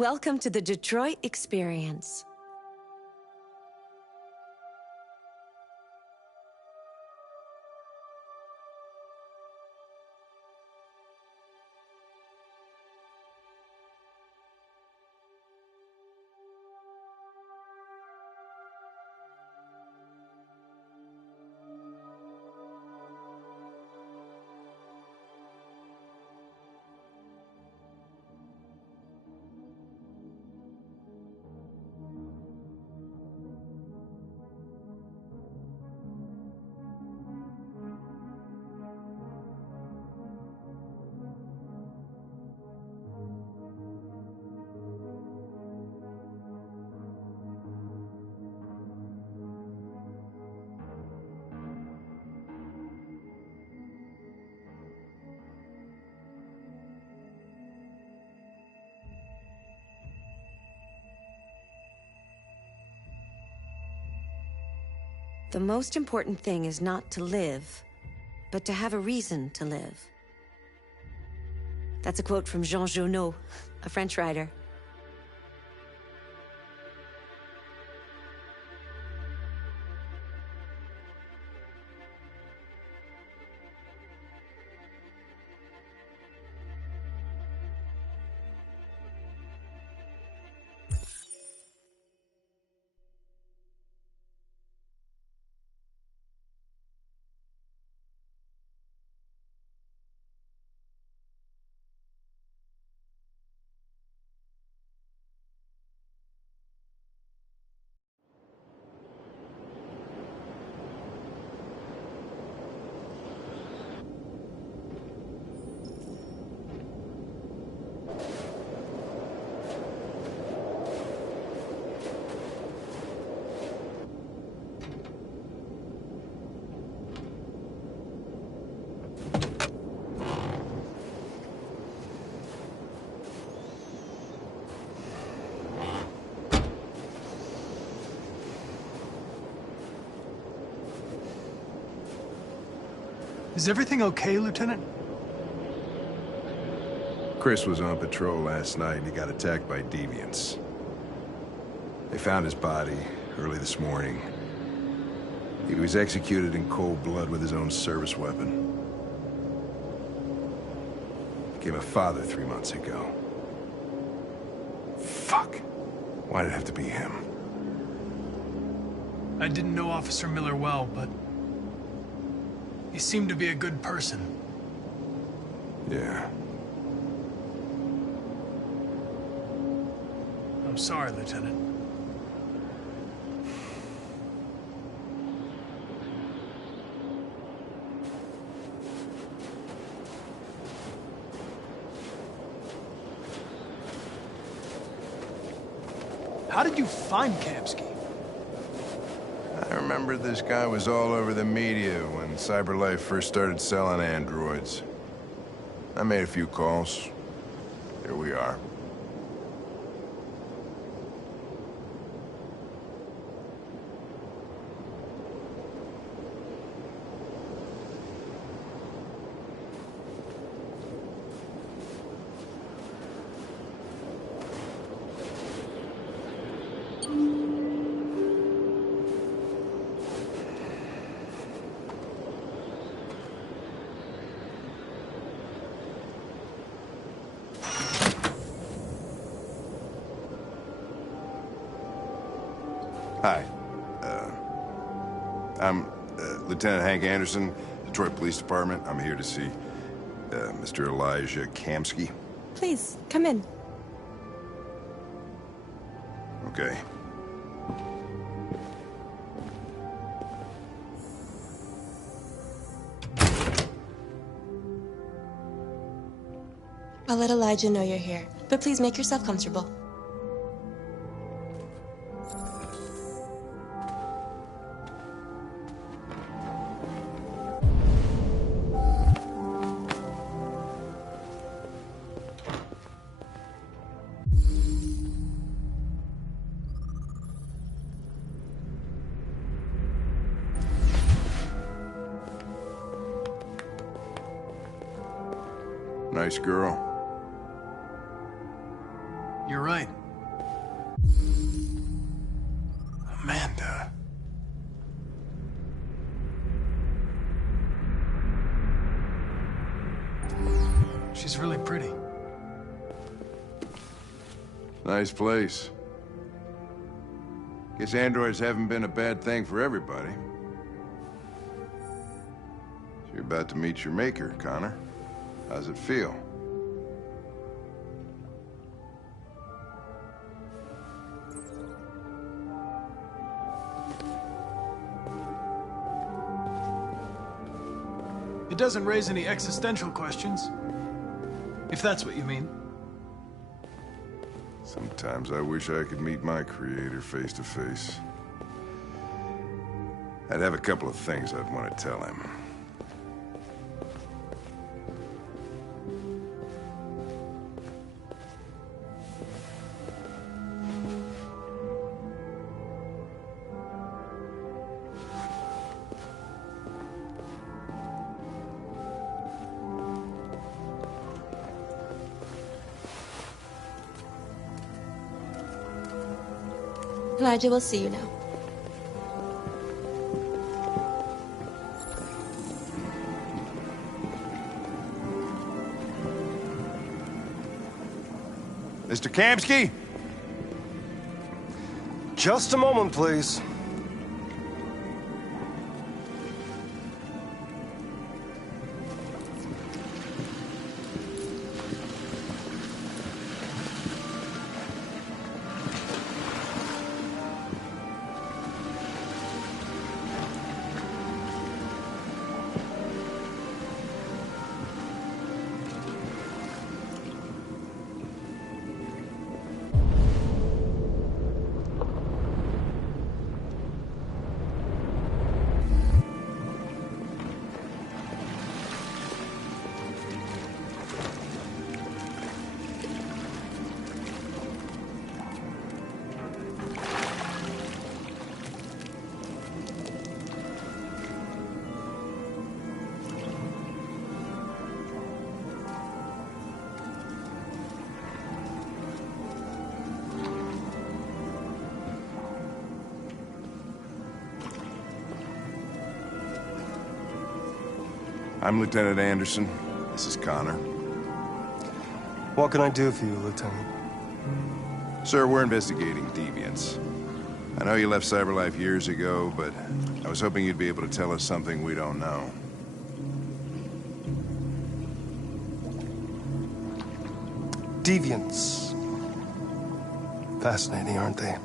Welcome to the Detroit Experience. The most important thing is not to live, but to have a reason to live. That's a quote from Jean Genot, a French writer. Is everything okay, Lieutenant? Chris was on patrol last night and he got attacked by deviants. They found his body early this morning. He was executed in cold blood with his own service weapon. Became a father 3 months ago. Fuck. Why'd it have to be him? I didn't know Officer Miller well, but he seemed to be a good person. Yeah. I'm sorry, Lieutenant. How did you find Kamski? I remember this guy was all over the media when CyberLife first started selling androids. I made a few calls. Here we are. Hi. I'm Lieutenant Hank Anderson, Detroit Police Department. I'm here to see Mr. Elijah Kamski. Please, come in. Okay. I'll let Elijah know you're here, but please make yourself comfortable. Nice girl. You're right. Amanda. She's really pretty. Nice place. Guess androids haven't been a bad thing for everybody. So you're about to meet your maker, Connor. How's it feel? It doesn't raise any existential questions. If that's what you mean. Sometimes I wish I could meet my creator face to face. I'd have a couple of things I'd want to tell him. Elijah will see you now. Mr. Kamski? Just a moment, please. I'm Lieutenant Anderson. This is Connor. What can I do for you, Lieutenant? Sir, we're investigating deviants. I know you left CyberLife years ago, but I was hoping you'd be able to tell us something we don't know. Deviants. Fascinating, aren't they?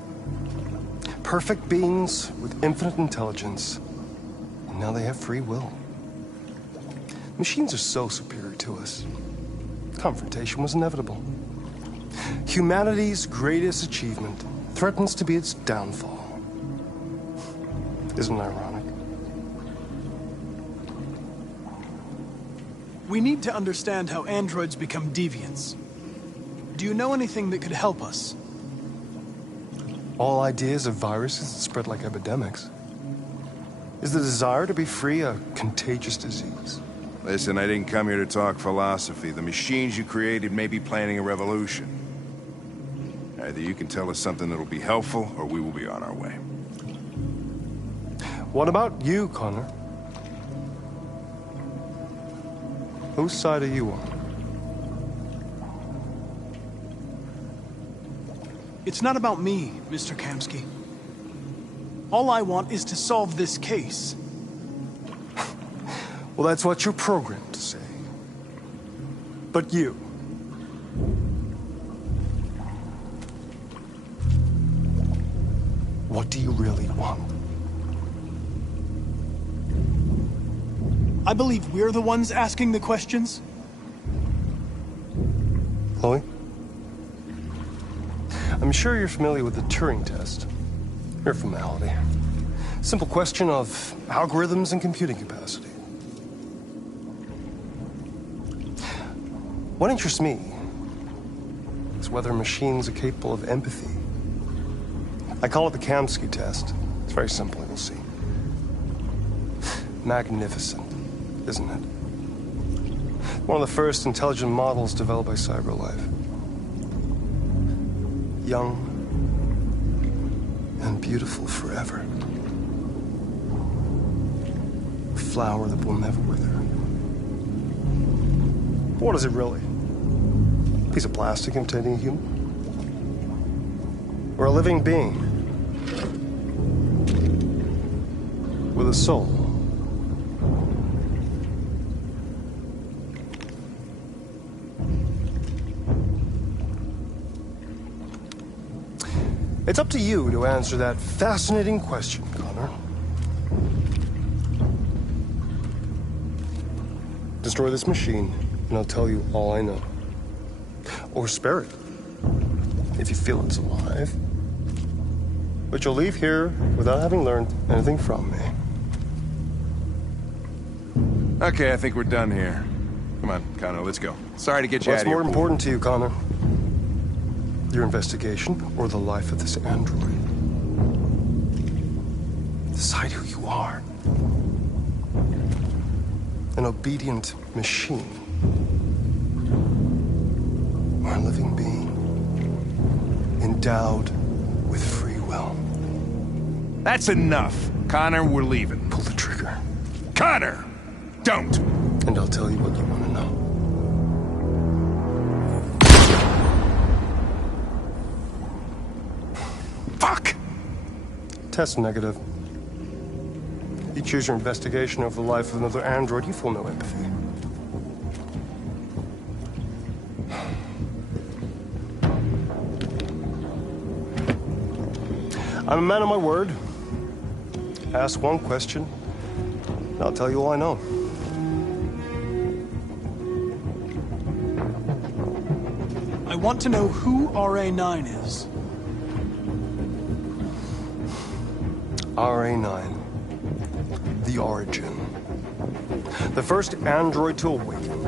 Perfect beings with infinite intelligence, and now they have free will. Machines are so superior to us. Confrontation was inevitable. Humanity's greatest achievement threatens to be its downfall. Isn't it ironic? We need to understand how androids become deviants. Do you know anything that could help us? All ideas of viruses that spread like epidemics. Is the desire to be free a contagious disease? Listen, I didn't come here to talk philosophy. The machines you created may be planning a revolution. Either you can tell us something that'll be helpful, or we will be on our way. What about you, Connor? Whose side are you on? It's not about me, Mr. Kamski. All I want is to solve this case. Well, that's what you're programmed to say. But you... what do you really want? I believe we're the ones asking the questions. Chloe? I'm sure you're familiar with the Turing test. Mere formality. Simple question of algorithms and computing capacity. What interests me is whether machines are capable of empathy. I call it the Kamski test. It's very simple, you'll see. Magnificent, isn't it? One of the first intelligent models developed by CyberLife. young and beautiful forever. A flower that will never wither. What is it really? A piece of plastic imitating a human? Or a living being with a soul? It's up to you to answer that fascinating question, Connor. Destroy this machine, and I'll tell you all I know. Or spare it, if you feel it's alive. But you'll leave here without having learned anything from me. Okay, I think we're done here. Come on, Connor, let's go. Sorry to get you out of here. What's more important to you, Connor? Your investigation or the life of this android? Decide who you are. An obedient machine. Or a living being endowed with free will. That's enough. Connor, we're leaving. Pull the trigger. Connor! Don't! And I'll tell you what you want to know. Fuck! Test negative. You choose your investigation over the life of another android, you feel no empathy. I'm a man of my word. Ask one question, and I'll tell you all I know. I want to know who RA9 is. RA9. The origin. The first android to awaken.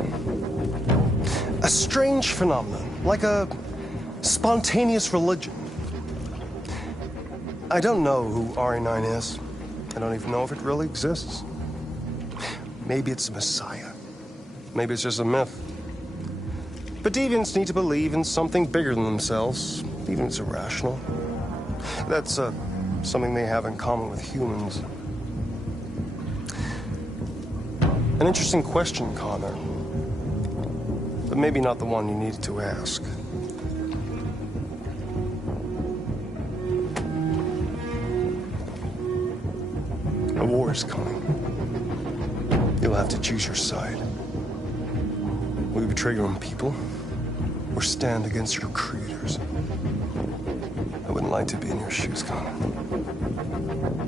A strange phenomenon, like a spontaneous religion. I don't know who RA9 is. I don't even know if it really exists. Maybe it's a messiah. Maybe it's just a myth. But deviants need to believe in something bigger than themselves, even if it's irrational. That's something they have in common with humans. An interesting question, Connor. But maybe not the one you needed to ask. A war is coming. You'll have to choose your side. Will you betray your own people, or stand against your creators? I wouldn't like to be in your shoes, Connor.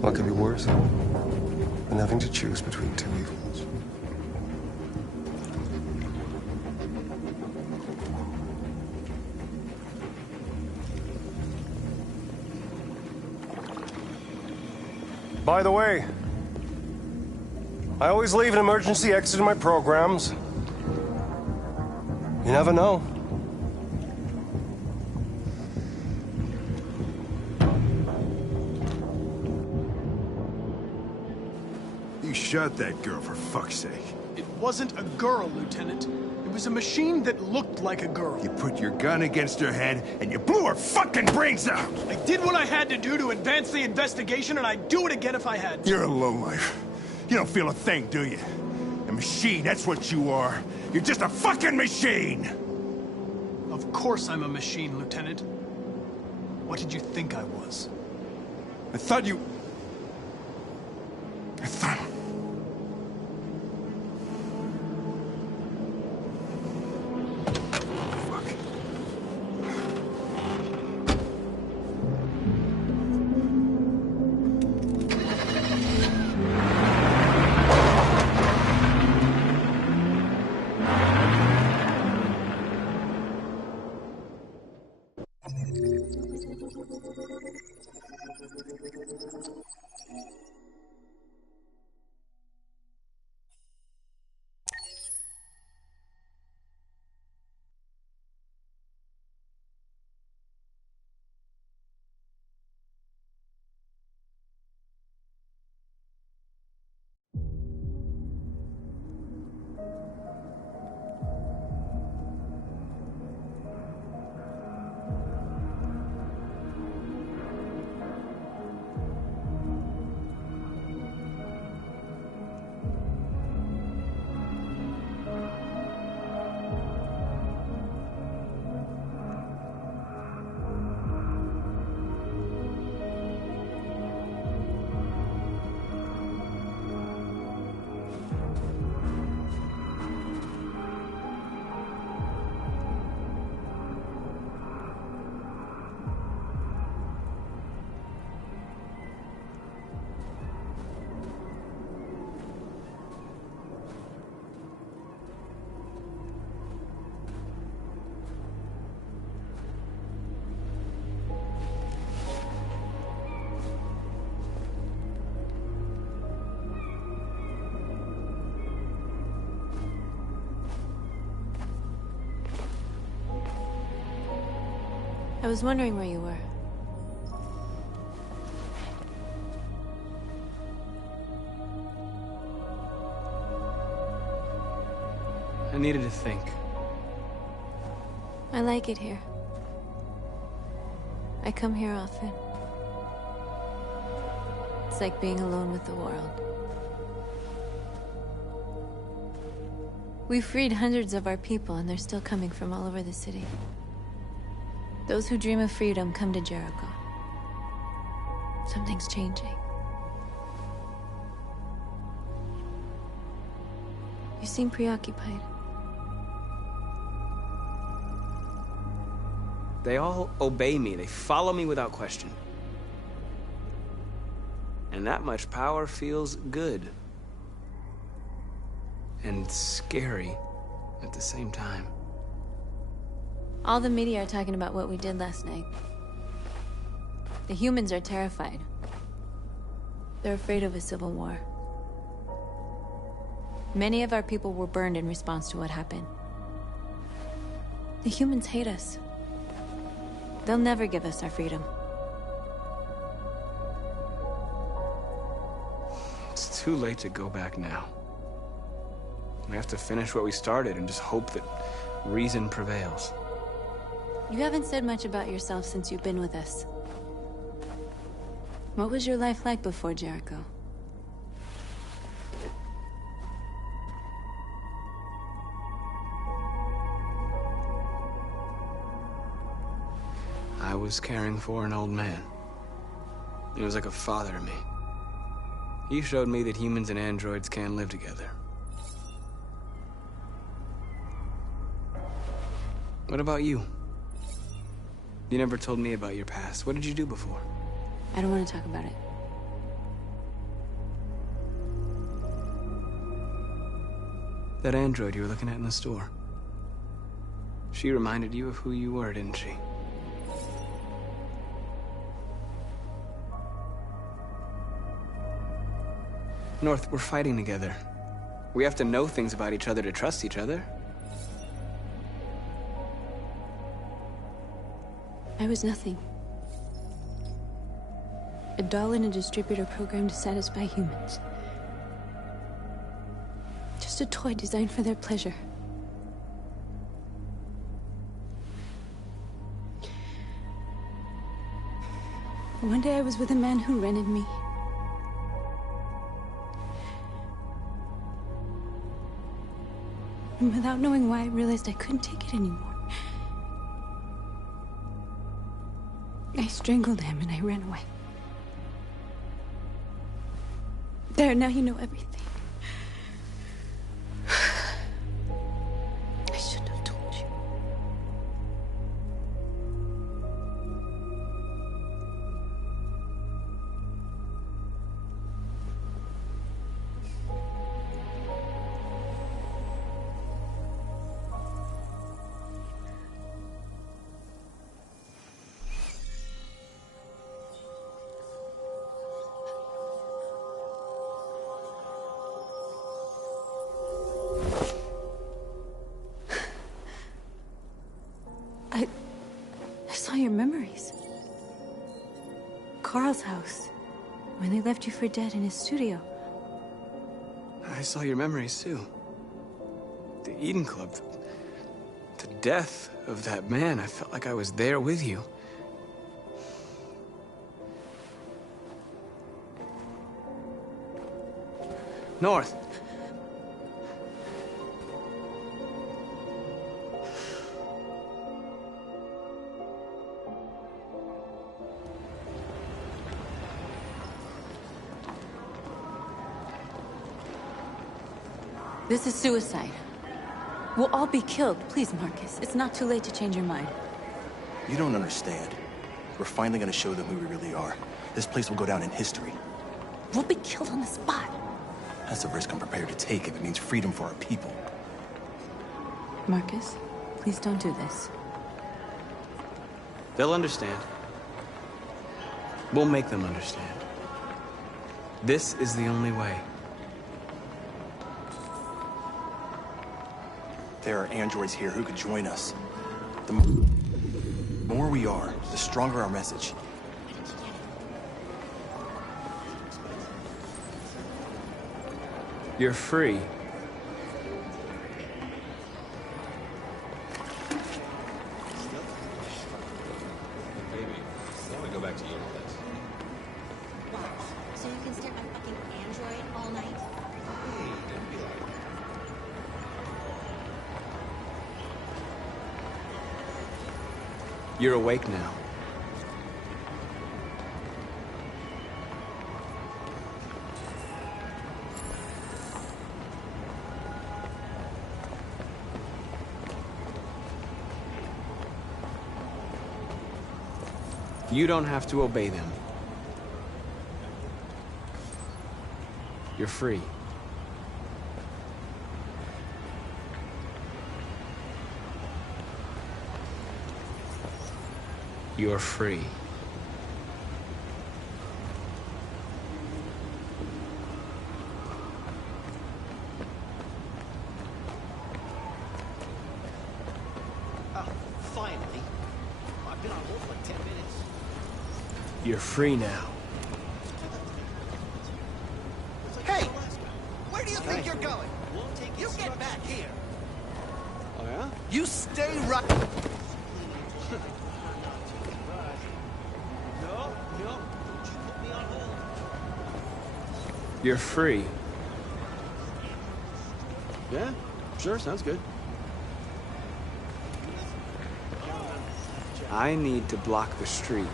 What could be worse than having to choose between two evils? By the way, I always leave an emergency exit in my programs. You never know. You shot that girl, for fuck's sake. It wasn't a girl, Lieutenant. It was a machine that looked like a girl. You put your gun against her head, and you blew her fucking brains out! I did what I had to do to advance the investigation, and I'd do it again if I had to. You're a lowlife. You don't feel a thing, do you? A machine, that's what you are. You're just a fucking machine! Of course I'm a machine, Lieutenant. What did you think I was? I thought you... I thought... was wondering where you were. I needed to think. I like it here. I come here often. It's like being alone with the world. We freed hundreds of our people, and they're still coming from all over the city. Those who dream of freedom come to Jericho. Something's changing. You seem preoccupied. They all obey me. They follow me without question. And that much power feels good. And scary at the same time. All the media are talking about what we did last night. The humans are terrified. They're afraid of a civil war. Many of our people were burned in response to what happened. The humans hate us. They'll never give us our freedom. It's too late to go back now. We have to finish what we started and just hope that reason prevails. You haven't said much about yourself since you've been with us. What was your life like before Jericho? I was caring for an old man. He was like a father to me. He showed me that humans and androids can live together. What about you? You never told me about your past. What did you do before? I don't want to talk about it. That android you were looking at in the store. She reminded you of who you were, didn't she? North, we're fighting together. We have to know things about each other to trust each other. I was nothing. A doll in a distributor program to satisfy humans. Just a toy designed for their pleasure. One day I was with a man who rented me. And without knowing why, I realized I couldn't take it anymore. I strangled him and I ran away. There, now you know everything. I shouldn't have told you. I saw your memories. Carl's house, when they left you for dead in his studio. I saw your memories too. The Eden Club. The death of that man. I felt like I was there with you. North. This is suicide. We'll all be killed. Please, Marcus. It's not too late to change your mind. You don't understand. We're finally gonna show them who we really are. This place will go down in history. We'll be killed on the spot. That's the risk I'm prepared to take if it means freedom for our people. Marcus, please don't do this. They'll understand. We'll make them understand. This is the only way. There are androids here who could join us. The more more we are, the stronger our message. You're free. So you can stare at my fucking Android all night? You're awake now. You don't have to obey them. You're free. You're free. Finally. I've been on hold for like 10 minutes. You're free now. Hey! Where do you think you're going? You get back here. Oh, yeah? You stay right... No, don't you put me on hold. You're free. Yeah, sure, sounds good. I need to block the street.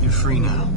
You're free now.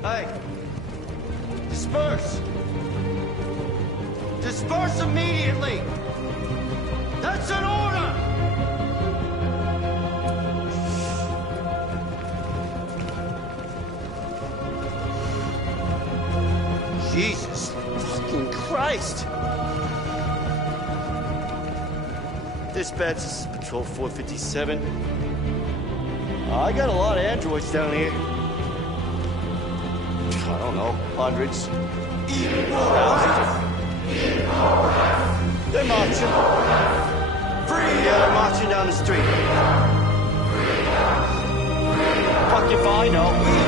Hey! Disperse! Disperse immediately! That's an order! Jesus fucking Christ! Dispatch, this is Patrol 457. I got a lot of androids down here. I don't know, hundreds. Thousands. They're marching. Free! Yeah, they're marching down the street. Fuck if I know.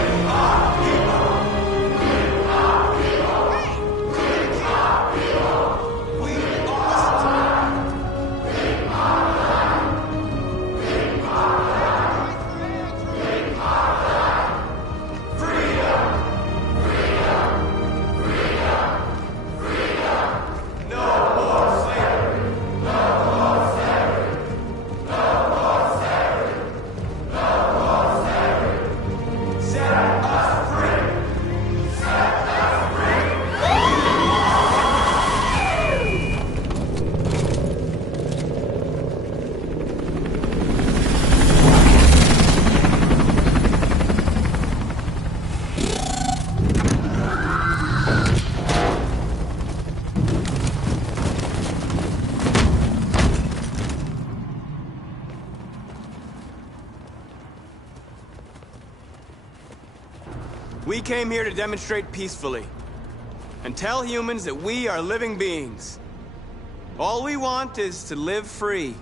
We came here to demonstrate peacefully and tell humans that we are living beings. All we want is to live free.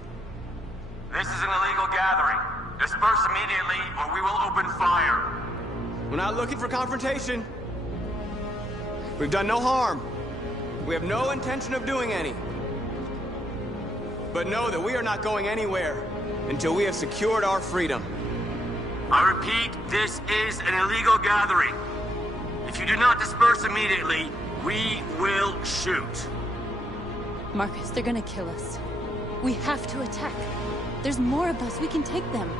This is an illegal gathering. Disperse immediately or we will open fire. We're not looking for confrontation. We've done no harm. We have no intention of doing any. But know that we are not going anywhere until we have secured our freedom. I repeat, this is an illegal gathering. If you do not disperse immediately, we will shoot. Marcus, they're gonna kill us. We have to attack. There's more of us. We can take them.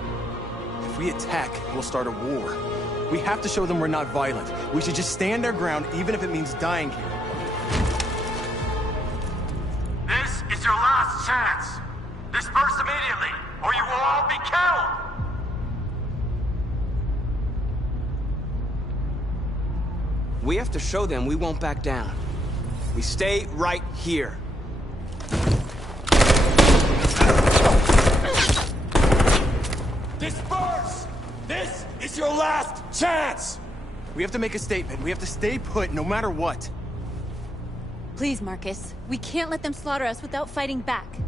If we attack, we'll start a war. We have to show them we're not violent. We should just stand our ground, even if it means dying here. This is your last chance. Disperse immediately, or you will all be killed. We have to show them we won't back down. We stay right here. Disperse! This is your last chance! We have to make a statement. We have to stay put, no matter what. Please, Marcus. We can't let them slaughter us without fighting back.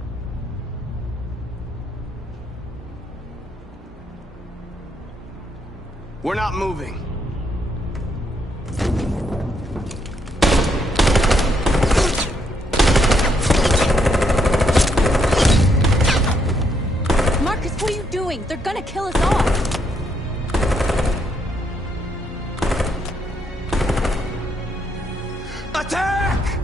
We're not moving. Marcus, what are you doing? They're gonna kill us all! Attack!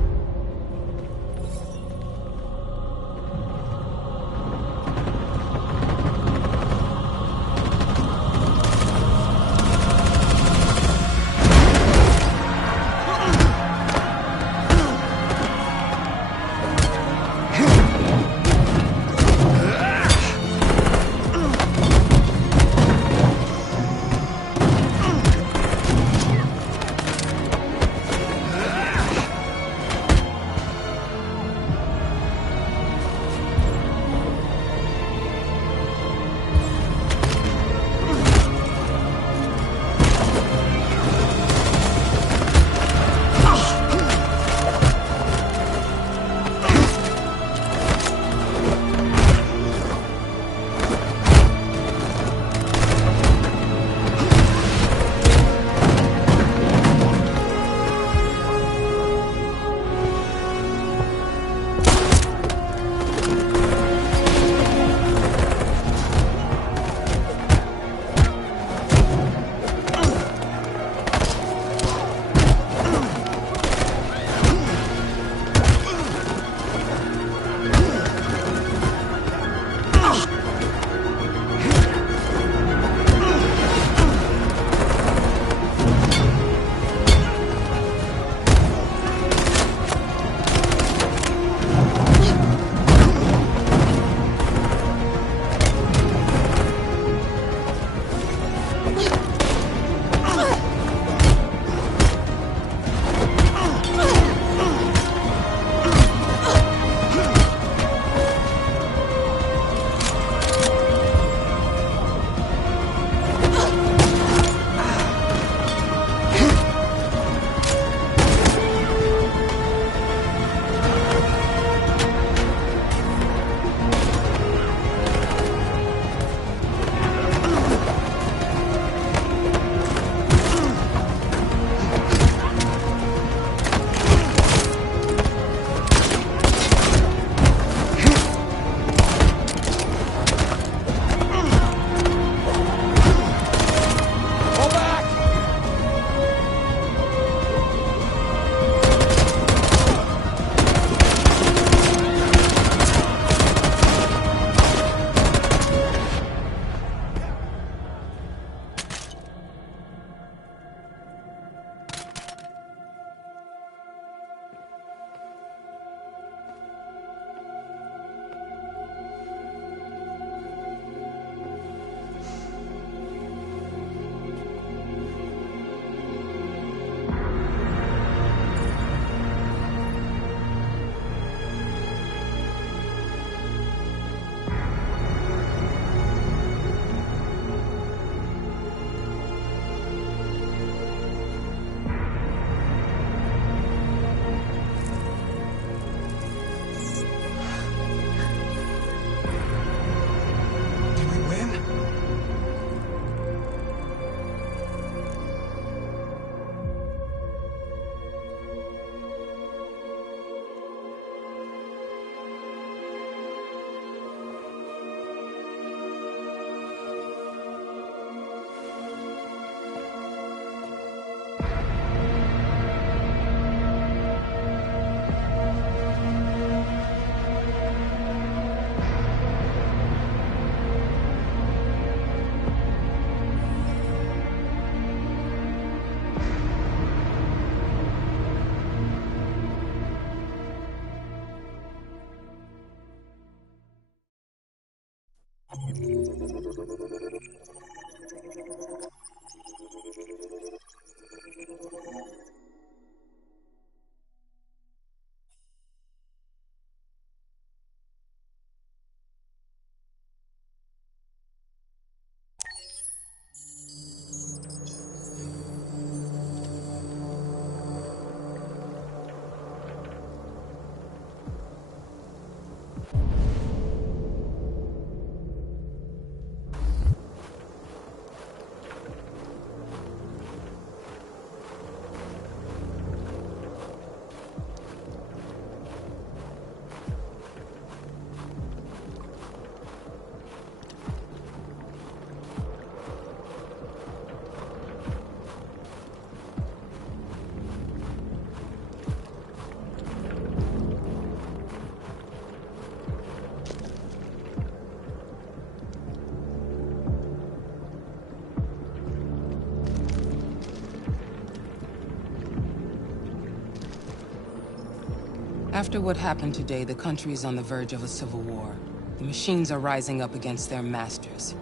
After what happened today, the country is on the verge of a civil war. The machines are rising up against their masters.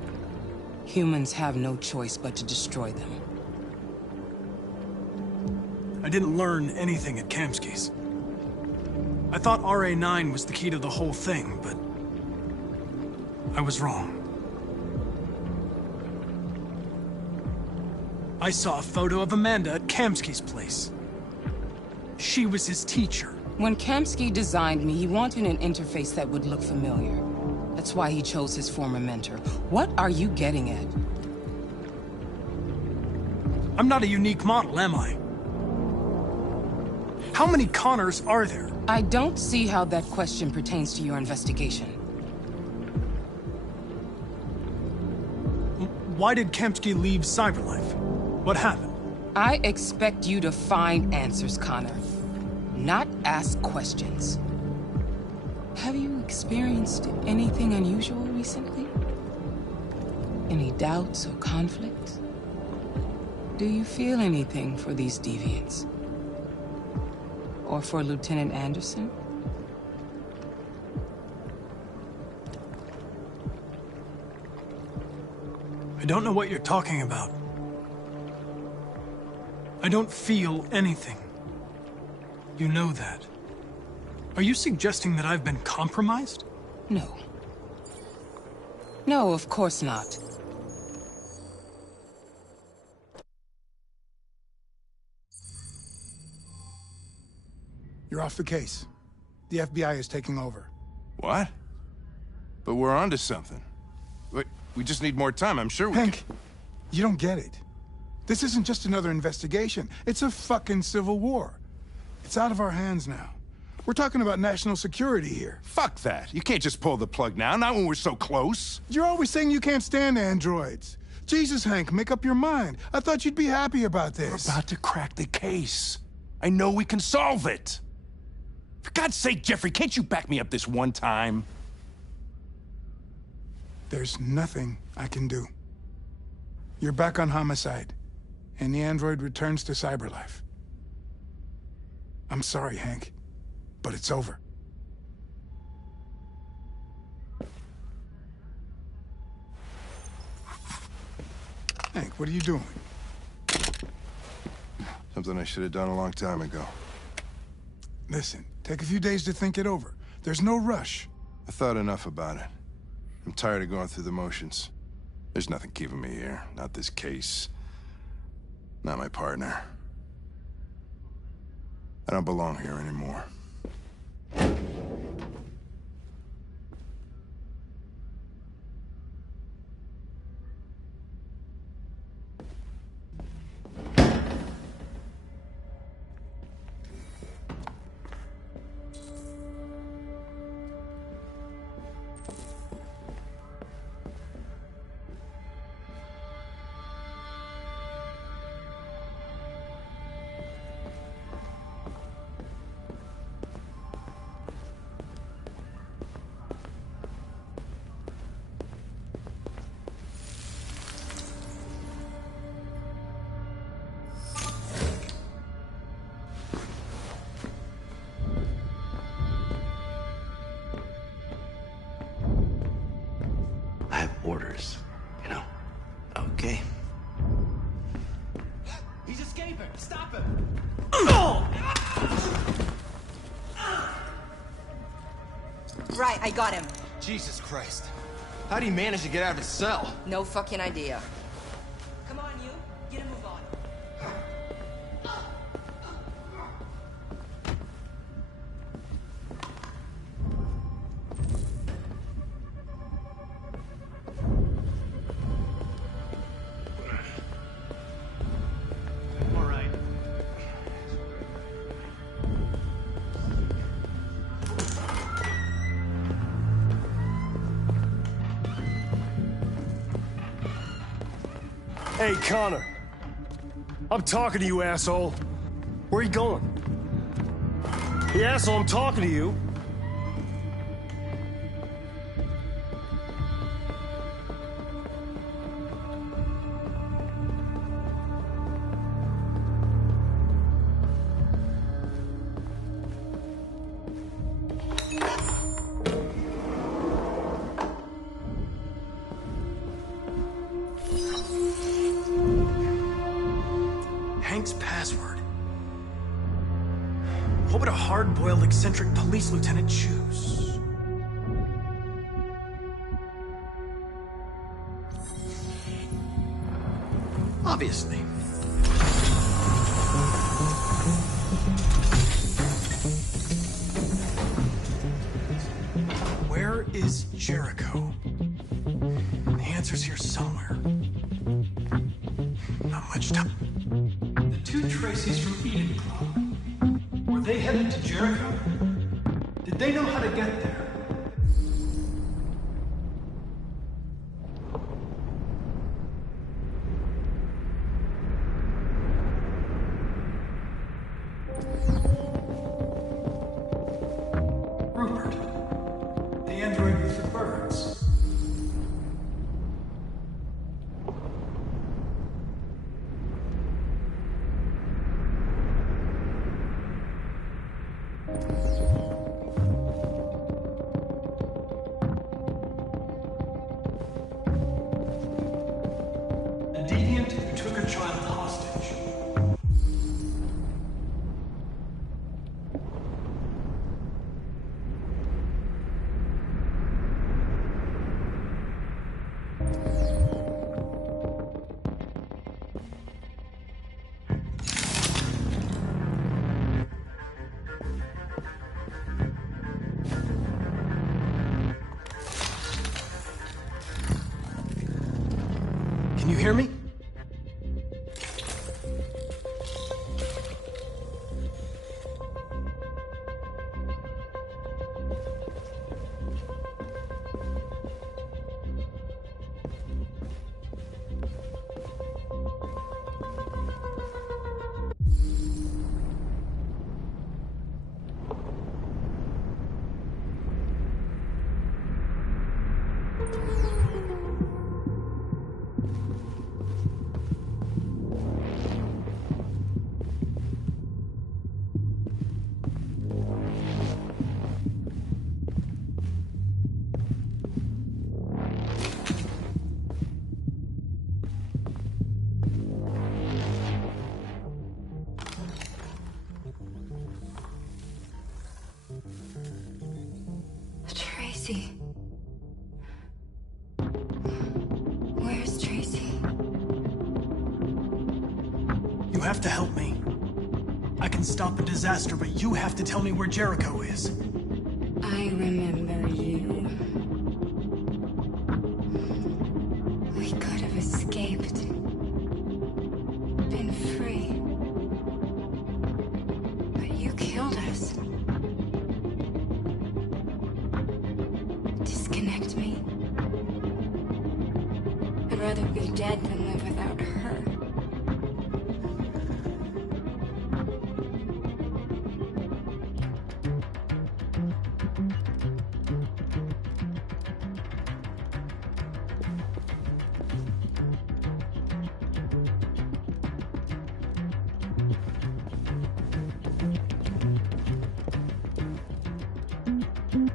Humans have no choice but to destroy them. I didn't learn anything at Kamsky's. I thought RA9 was the key to the whole thing, but I was wrong. I saw a photo of Amanda at Kamsky's place. She was his teacher. When Kamsky designed me, he wanted an interface that would look familiar. That's why he chose his former mentor. What are you getting at? I'm not a unique model, am I? How many Connors are there? I don't see how that question pertains to your investigation. Why did Kamsky leave Cyberlife? What happened? I expect you to find answers, Connor. Not ask questions. Have you experienced anything unusual recently? Any doubts or conflicts? Do you feel anything for these deviants? Or for Lieutenant Anderson? I don't know what you're talking about. I don't feel anything. You know that. Are you suggesting that I've been compromised? No. No, of course not. You're off the case. The FBI is taking over. What? But we're onto something. We just need more time, I'm sure we Hank, you don't get it. This isn't just another investigation. It's a fucking civil war. It's out of our hands now. We're talking about national security here. Fuck that. You can't just pull the plug now, not when we're so close. You're always saying you can't stand androids. Jesus, Hank, make up your mind. I thought you'd be happy about this. We're about to crack the case. I know we can solve it. For God's sake, Jeffrey, can't you back me up this one time? There's nothing I can do. You're back on homicide, and the android returns to Cyberlife. I'm sorry, Hank, but it's over. Hank, what are you doing? Something I should have done a long time ago. Listen, take a few days to think it over. There's no rush. I thought enough about it. I'm tired of going through the motions. There's nothing keeping me here. Not this case. Not my partner. I don't belong here anymore. Orders, you know? Okay. He's escaping! Stop him! Right, I got him. Jesus Christ. How'd he manage to get out of his cell? No fucking idea. Come on, you. Get a move on. Hey, Connor. I'm talking to you, asshole. Where are you going? Hey, asshole, I'm talking to you. What would a hard-boiled, eccentric police lieutenant choose? Obviously. Where is Jericho? The answer's here somewhere. Not much time. The two Tracys from Eden Club. Were they headed to Jericho? Did they know how to get there? Rupert, the android with the birds. A deviant who took a child hostage. Can you hear me? Tracy. Where's Tracy? You have to help me. I can stop the disaster, but you have to tell me where Jericho is. I remember you. We could have escaped. Been free. But you killed us. Disconnect me. I'd rather be dead than live without her.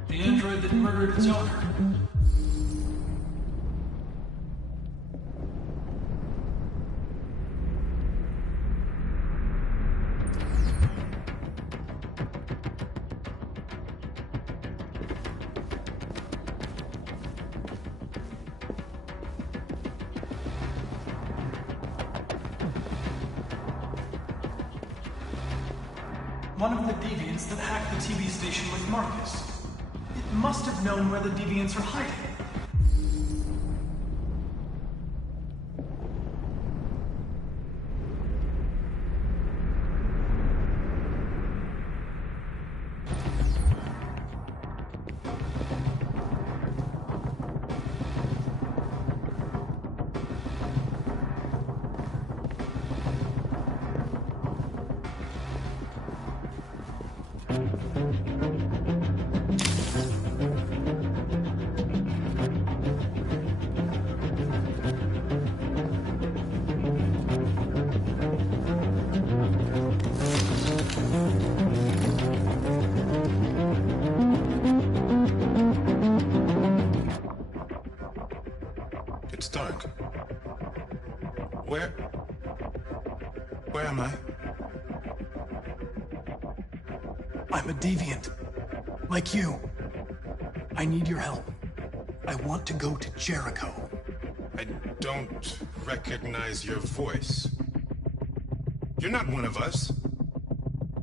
The android that murdered its owner. One of the deviants that hacked the TV station with Marcus. It must have known where the deviants are hiding. It's dark. Where am I? I'm a deviant. Like you. I need your help. I want to go to Jericho. I don't recognize your voice. You're not one of us.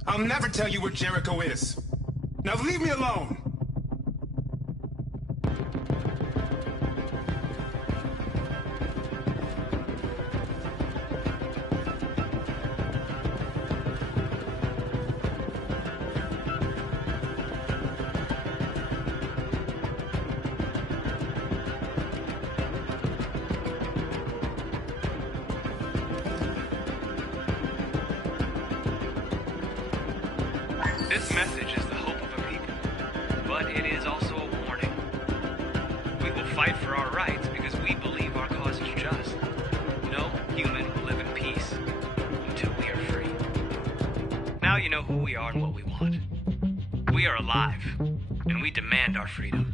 I'll never tell you where Jericho is. Now leave me alone! This message is the hope of a people, but it is also a warning. We will fight for our rights because we believe our cause is just. No human will live in peace until we are free. Now you know who we are and what we want. We are alive, and we demand our freedom.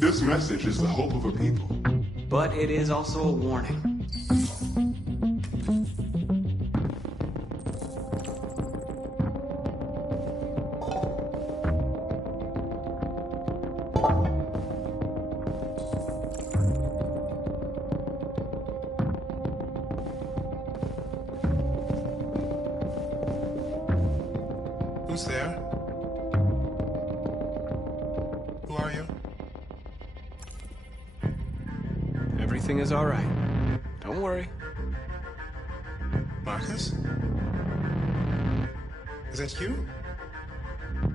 This message is the hope of a people. But it is also a warning. Who's there? Who are you? Everything is all right. Don't worry. Marcus? Is that you?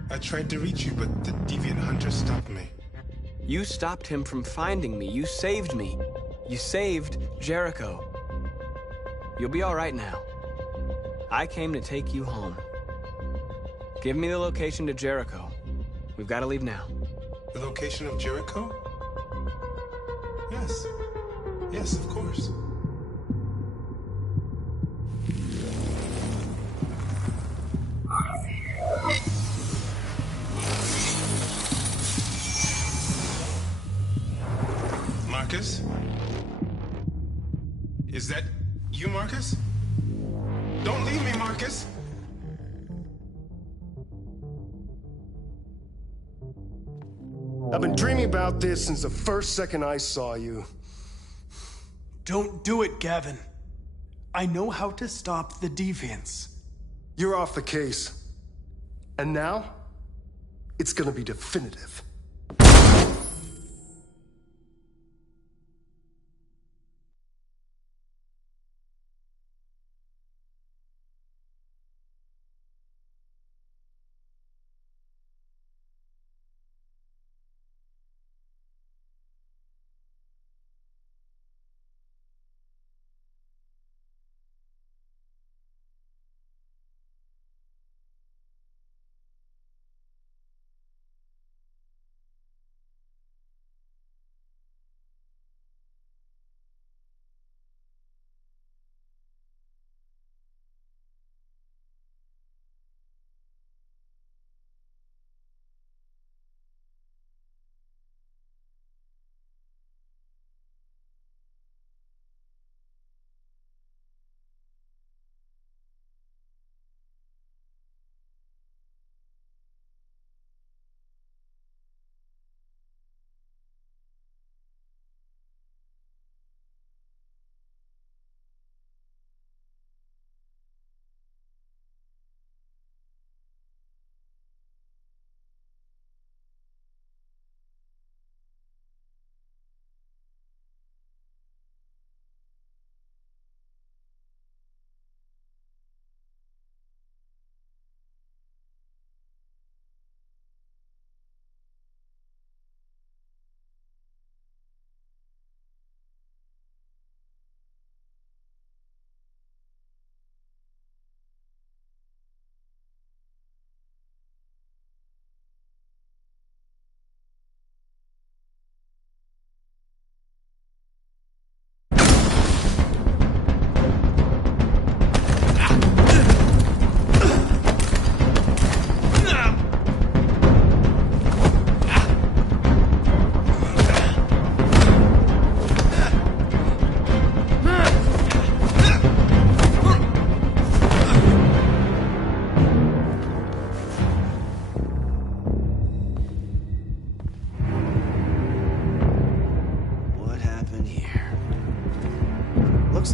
I tried to reach you, but the deviant hunter stopped me. You stopped him from finding me. You saved me. You saved Jericho. You'll be all right now. I came to take you home. Give me the location to Jericho. We've got to leave now. The location of Jericho? Yes. Yes, of course. Marcus? Is that you, Marcus? Don't leave me, Marcus! I've been dreaming about this since the first second I saw you. Don't do it, Gavin. I know how to stop the deviants. You're off the case. And now, it's gonna be definitive.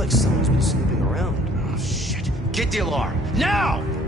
like someone's been snooping around. Oh, shit. Get the alarm. Now!